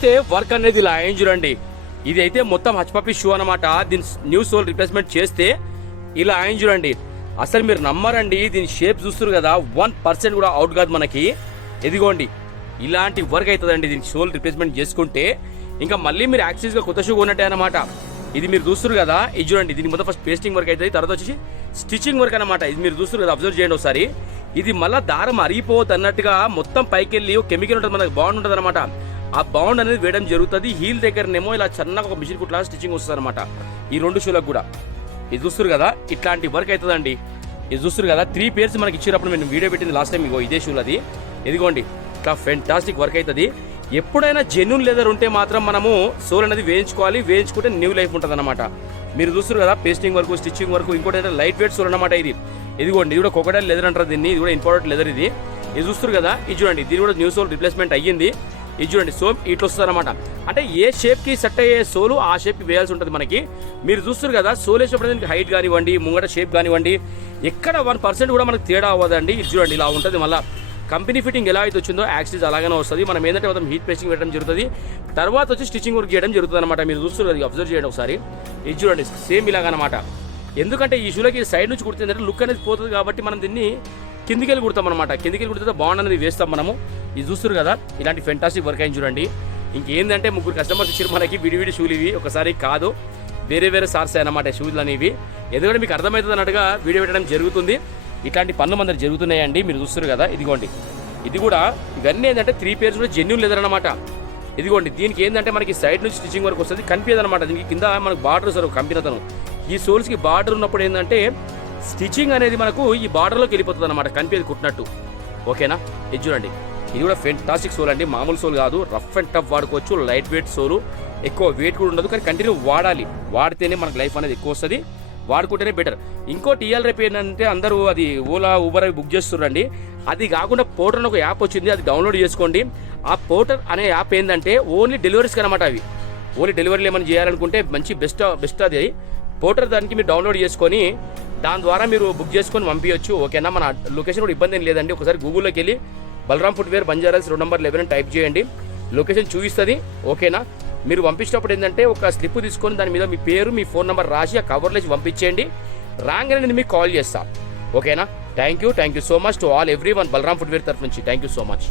చూస్తే వర్క్ అనేది ఇలా అయింది చూడండి. ఇది అయితే మొత్తం హచ్ పప్పీ షూ అనమాట. దీని న్యూ సోల్ రిప్లేస్మెంట్ చేస్తే ఇలా అయింది చూడండి. అసలు మీరు నమ్మరండి, దీని షేప్ చూస్తారు కదా, 1% కూడా అవుట్ కాదు మనకి. ఎదిగోండి ఇలాంటి వర్క్ అవుతుందండి దీనికి సోల్ రిప్లేస్మెంట్ చేసుకుంటే. ఇంకా మళ్ళీ మీరు యాక్సిస్గా కొత్త షూ కొన్నట్టే అనమాట. ఇది మీరు చూస్తారు కదా, ఇది చూడండి. దీనికి మొత్తం ఫస్ట్ పేస్టింగ్ వర్క్ అవుతుంది, తర్వాత వచ్చేసి స్టిచ్చింగ్ వర్క్ అనమాట. ఇది మీరు చూస్తారు కదా, అబ్జర్వ్ చేయండి ఒకసారి. ఇది మళ్ళీ దారం అరిగిపోవద్దు అన్నట్టుగా మొత్తం పైకి వెళ్ళి ఒక కెమికల్ ఉంటుంది, మనకు బాండ్ ఉంటుంది అనమాట. ఆ బౌండ్ అనేది వేయడం జరుగుతుంది. హీల్ దగ్గరనేమో ఇలా చిన్నగా ఒక మిషన్ కుట్లా స్టిచ్చింగ్ వస్తుంది అనమాట ఈ 2 షూలకు కూడా. ఇది చూస్తారు కదా, ఇట్లాంటి వర్క్ అవుతుందండి. ఇది చూస్తారు కదా, 3 పేర్స్ మనకి ఇచ్చినప్పుడు మేము వీడియో పెట్టింది లాస్ట్ టైం. ఇదే షూలు అది. ఇదిగోండి ఇట్లా ఫెంటాస్టిక్ వర్క్ అవుతుంది. ఎప్పుడైనా జెన్యూన్ లెదర్ ఉంటే మాత్రం మనము సోల్ అనేది వేయించుకోవాలి. వేయించుకుంటే న్యూ లైఫ్ ఉంటుంది అనమాట. మీరు చూస్తారు కదా, పేస్టింగ్ వర్క్, స్టిచ్చింగ్ వర్క్. ఇంకోటి అయితే లైట్ వెయిట్ సోల్ అనమాట ఇది. ఇదిగోండి ఇది కూడా కొకడైల్ లెదర్ అంటారు దీన్ని. ఇది కూడా ఇంపార్టెంట్ లెదర్ ఇది. ఇది చూస్తారు కదా, ఇది చూడండి. దీని కూడా న్యూ సోల్ రిప్లేస్మెంట్ అయ్యింది. ఇది చూడండి, సోప్ ఇట్లా వస్తుంది అనమాట. అంటే ఏ షేప్ కి సెట్ అయ్యే సోలు ఆ షేప్ కి వేయాల్సి ఉంటుంది మనకి. మీరు చూస్తారు కదా, సోల్ వేసినప్పుడు దీనికి హైట్ కానివ్వండి, ముంగట షేప్ కానివ్వండి, ఎక్కడ 1% కూడా మనకు తేడా అవ్వదండి. ఇది చూడండి ఇలా ఉంటుంది. మళ్ళీ కంపెనీ ఫిట్టింగ్ ఎలా అయితే వచ్చిందో యాక్సిస్ అలాగనే వస్తుంది. మనం ఏంటంటే మొత్తం హీట్ పేస్టింగ్ పెట్టడం జరుగుతుంది, తర్వాత వచ్చి స్టిచ్చింగ్ వర్క్ చేయడం జరుగుతుంది అనమాట. మీరు చూస్తారు కదా, అబ్జర్వ్ చేయండి ఒకసారి. ఇది చూడండి సేమ్ ఇలాగనమాట. ఎందుకంటే ఈ షూలకి సైడ్ నుంచి కుడుతుంది, లుక్ అనేది పోతుంది కాబట్టి మనం దీన్ని కిందికి వెళ్ళి కుడతాం అనమాట. కిందికి వెళ్ళి కుడితే బాండ్ అనేది వేస్తాం మనము. ఇది చూస్తారు కదా, ఇలాంటి ఫెంటాస్టిక్ వర్క్ అయింది చూడండి. ఇంకేందంటే 3 కస్టమర్స్ ఇచ్చారు మనకి విడివిడి షూలు. ఇవి ఒకసారి కాదు, వేరే సార్స్ అనమాట షూలు అనేవి. ఎందుకంటే మీకు అర్థమవుతుంది అన్నట్టుగా వీడియో పెట్టడం జరుగుతుంది. ఇట్లాంటి పనులు మన దగ్గర జరుగుతున్నాయండి. మీరు చూస్తారు కదా, ఇదిగోండి. ఇది కూడా ఇవన్నీ ఏంటంటే 3 పేర్స్ కూడా జెన్యూన్ లెదర్ అనమాట. ఇదిగోండి దీనికి ఏంటంటే మనకి సైడ్ నుంచి స్టిచ్చింగ్ వర్క్ వస్తుంది, కనిపించదు అనమాట. దీనికి కింద మనకు బార్డర్ సార్ కంపెనీ ఈ సోల్స్కి బార్డర్ ఉన్నప్పుడు ఏంటంటే స్టిచ్చింగ్ అనేది మనకు ఈ బార్డర్లోకి వెళ్ళిపోతుంది అనమాట, కనిపించేది కుట్టినట్టు. ఓకేనా, ఇది చూడండి. ఇది కూడా ఫెంటాస్టిక్ సోల్ అండి, మామూలు సోల్ కాదు. రఫ్ అండ్ టఫ్ వాడుకోవచ్చు, లైట్ వెయిట్ సోలు. ఎక్కువ వెయిట్ కూడా ఉండదు, కానీ కంటిన్యూ వాడాలి. వాడితేనే మనకు లైఫ్ అనేది ఎక్కువ వస్తుంది, వాడుకుంటేనే బెటర్. ఇంకోటి ఇవాళ రేపు ఏంటంటే అందరూ అది ఓలా ఊబర్ అవి బుక్ చేస్తున్నారండి. అది కాకుండా పోర్టర్ అని ఒక యాప్ వచ్చింది, అది డౌన్లోడ్ చేసుకోండి. ఆ పోర్టర్ అనే యాప్ ఏంటంటే ఓన్లీ డెలివరీస్కి అనమాట. అవి ఓన్లీ డెలివరీలు ఏమైనా చేయాలనుకుంటే మంచి బెస్ట్ అది పోర్టర్. దానికి మీరు డౌన్లోడ్ చేసుకొని దాని ద్వారా మీరు బుక్ చేసుకొని పంపించవచ్చు. ఓకేనా, మన లొకేషన్ కూడా ఇబ్బంది ఏం లేదండి. ఒకసారి గూగుల్లోకి వెళ్ళి Balaram footwear బంజారాస్ road number 11 type చేయండి, లొకేషన్ చూపిస్తుంది. ఓకేనా, మీరు పంపించినప్పుడు ఏంటంటే ఒక స్లిప్ తీసుకొని దాని మీద మీ పేరు, మీ ఫోన్ నెంబర్ రాసి ఆ కవర్లో పంపించేయండి. రాగానే నేను మీకు కాల్ చేస్తాను. ఓకేనా, thank you so much to all everyone. Balaram footwear తరఫు నుంచి థ్యాంక్ యూ సో మచ్.